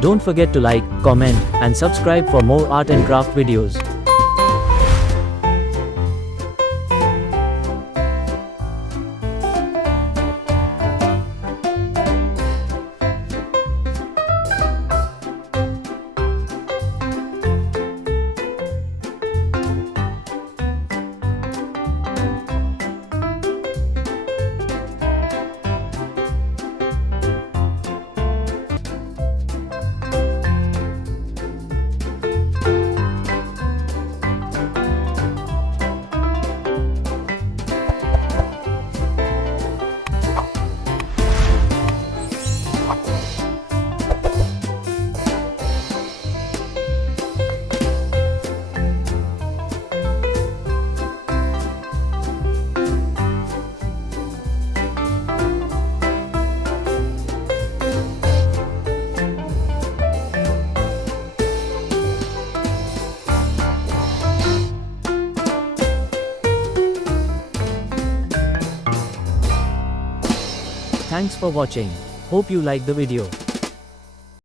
Don't forget to like, comment, and subscribe for more art and craft videos. Thanks for watching. Hope you like the video.